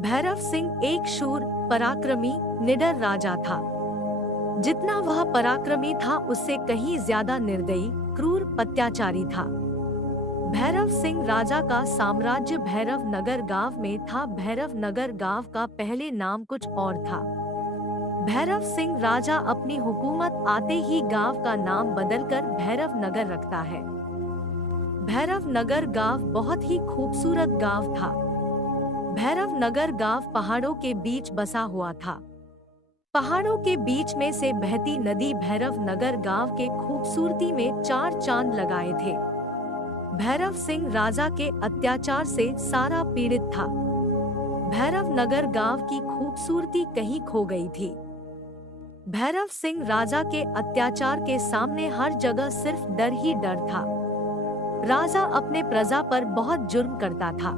भैरव सिंह एक शूर, पराक्रमी, निडर राजा था। जितना वह पराक्रमी था उससे कहीं ज्यादा निर्दयी, क्रूर, अत्याचारी था। भैरव सिंह राजा का साम्राज्य भैरव नगर गांव में था। भैरव नगर गांव का पहले नाम कुछ और था। भैरव सिंह राजा अपनी हुकूमत आते ही गांव का नाम बदलकर भैरव नगर रखता है। भैरव नगर गांव बहुत ही खूबसूरत गांव था। भैरव नगर गांव पहाड़ों के बीच बसा हुआ था। पहाड़ों के बीच में से बहती नदी भैरव नगर गांव के खूबसूरती में चार चांद लगाए थे। भैरव सिंह राजा के अत्याचार से सारा पीड़ित था। भैरव नगर गांव की खूबसूरती कहीं खो गई थी। भैरव सिंह राजा के अत्याचार के सामने हर जगह सिर्फ डर ही डर था। राजा अपने प्रजा पर बहुत जुर्म करता था।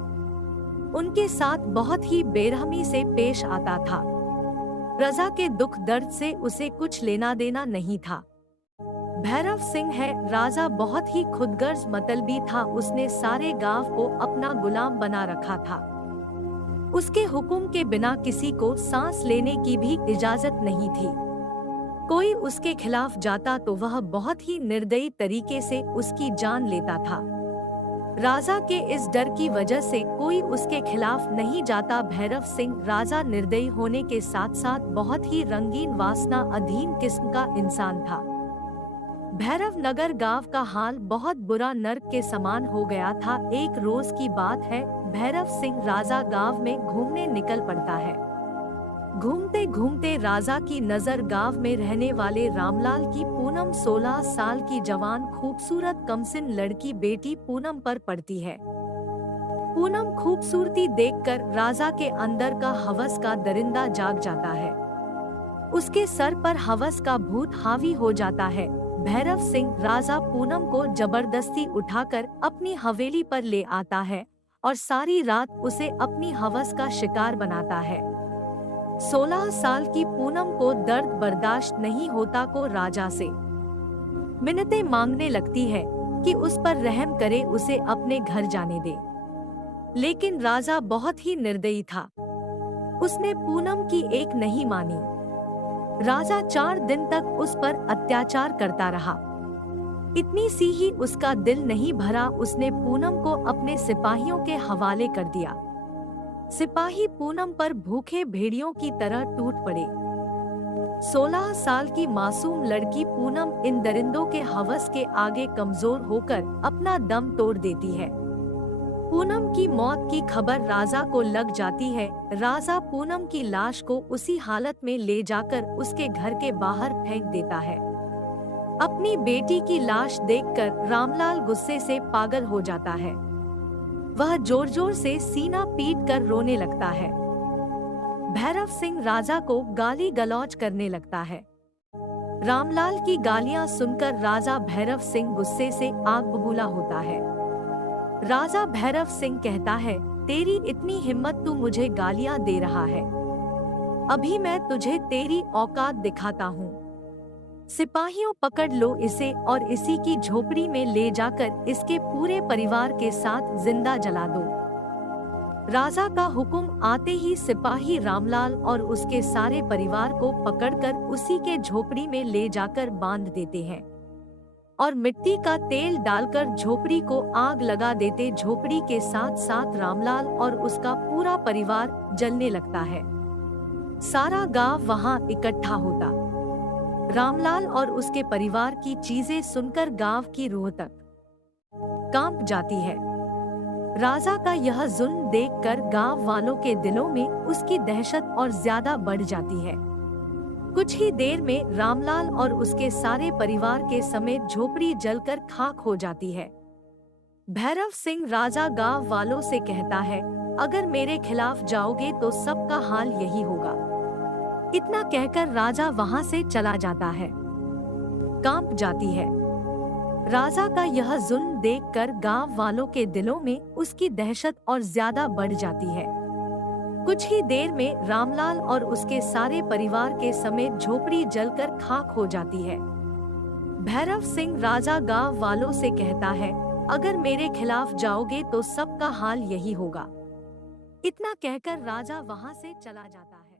उनके साथ बहुत ही बेरहमी से पेश आता था। प्रजा के दुख दर्द से उसे कुछ लेना देना नहीं था। भैरव सिंह है राजा बहुत ही खुदगर्ज मतलबी था। उसने सारे गांव को अपना गुलाम बना रखा था। उसके हुक्म के बिना किसी को सांस लेने की भी इजाजत नहीं थी। कोई उसके खिलाफ जाता तो वह बहुत ही निर्दयी तरीके से उसकी जान लेता था। राजा के इस डर की वजह से कोई उसके खिलाफ नहीं जाता। भैरव सिंह राजा निर्दयी होने के साथ साथ बहुत ही रंगीन वासना अधीन किस्म का इंसान था। भैरव नगर गांव का हाल बहुत बुरा, नर्क के समान हो गया था। एक रोज की बात है, भैरव सिंह राजा गांव में घूमने निकल पड़ता है। घूमते घूमते राजा की नजर गांव में रहने वाले रामलाल की पूनम 16 साल की जवान खूबसूरत कमसिन लड़की बेटी पूनम पर पड़ती है। पूनम खूबसूरती देखकर राजा के अंदर का हवस का दरिंदा जाग जाता है। उसके सर पर हवस का भूत हावी हो जाता है। भैरव सिंह राजा पूनम को जबरदस्ती उठाकर अपनी हवेली पर ले आता है और सारी रात उसे अपनी हवस का शिकार बनाता है। 16 साल की पूनम को दर्द बर्दाश्त नहीं होता को राजा से मिन्नतें मांगने लगती है कि उस पर रहम करे, उसे अपने घर जाने दे। लेकिन राजा बहुत ही निर्दयी था। उसने पूनम की एक नहीं मानी। राजा 4 दिन तक उस पर अत्याचार करता रहा। इतनी सी ही उसका दिल नहीं भरा। उसने पूनम को अपने सिपाहियों के हवाले कर दिया। सिपाही पूनम पर भूखे भेड़ियों की तरह टूट पड़े। 16 साल की मासूम लड़की पूनम इन दरिंदों के हवस के आगे कमजोर होकर अपना दम तोड़ देती है। पूनम की मौत की खबर राजा को लग जाती है। राजा पूनम की लाश को उसी हालत में ले जाकर उसके घर के बाहर फेंक देता है। अपनी बेटी की लाश देखकर रामलाल गुस्से से पागल हो जाता है। वह जोर जोर से सीना पीट कर रोने लगता है। भैरव सिंह राजा को गाली गलौज करने लगता है। रामलाल की गालियां सुनकर राजा भैरव सिंह गुस्से से आग बबूला होता है। राजा भैरव सिंह कहता है, तेरी इतनी हिम्मत, तू मुझे गालियां दे रहा है। अभी मैं तुझे तेरी औकात दिखाता हूँ। सिपाहियों, पकड़ लो इसे और इसी की झोपड़ी में ले जाकर इसके पूरे परिवार के साथ जिंदा जला दो। राजा का हुक्म आते ही सिपाही रामलाल और उसके सारे परिवार को पकड़कर उसी के झोपड़ी में ले जाकर बांध देते हैं और मिट्टी का तेल डालकर झोपड़ी को आग लगा देते। झोपड़ी के साथ साथ रामलाल और उसका पूरा परिवार जलने लगता है। सारा गांव वहां इकट्ठा होता। रामलाल और उसके परिवार की चीजें सुनकर गांव की रूह तक कांप जाती है। राजा का यह जुल्म देखकर गांव वालों के दिलों में उसकी दहशत और ज्यादा बढ़ जाती है। कुछ ही देर में रामलाल और उसके सारे परिवार के समेत झोपड़ी जलकर खाक हो जाती है। भैरव सिंह राजा गांव वालों से कहता है, अगर मेरे खिलाफ जाओगे तो सबका हाल यही होगा। इतना कहकर राजा वहां से चला जाता है। कांप जाती है। राजा का यह जुल्म देखकर गांव वालों के दिलों में उसकी दहशत और ज्यादा बढ़ जाती है। कुछ ही देर में रामलाल और उसके सारे परिवार के समेत झोपड़ी जलकर खाक हो जाती है। भैरव सिंह राजा गांव वालों से कहता है, अगर मेरे खिलाफ जाओगे तो सबका हाल यही होगा। इतना कहकर राजा वहां से चला जाता है।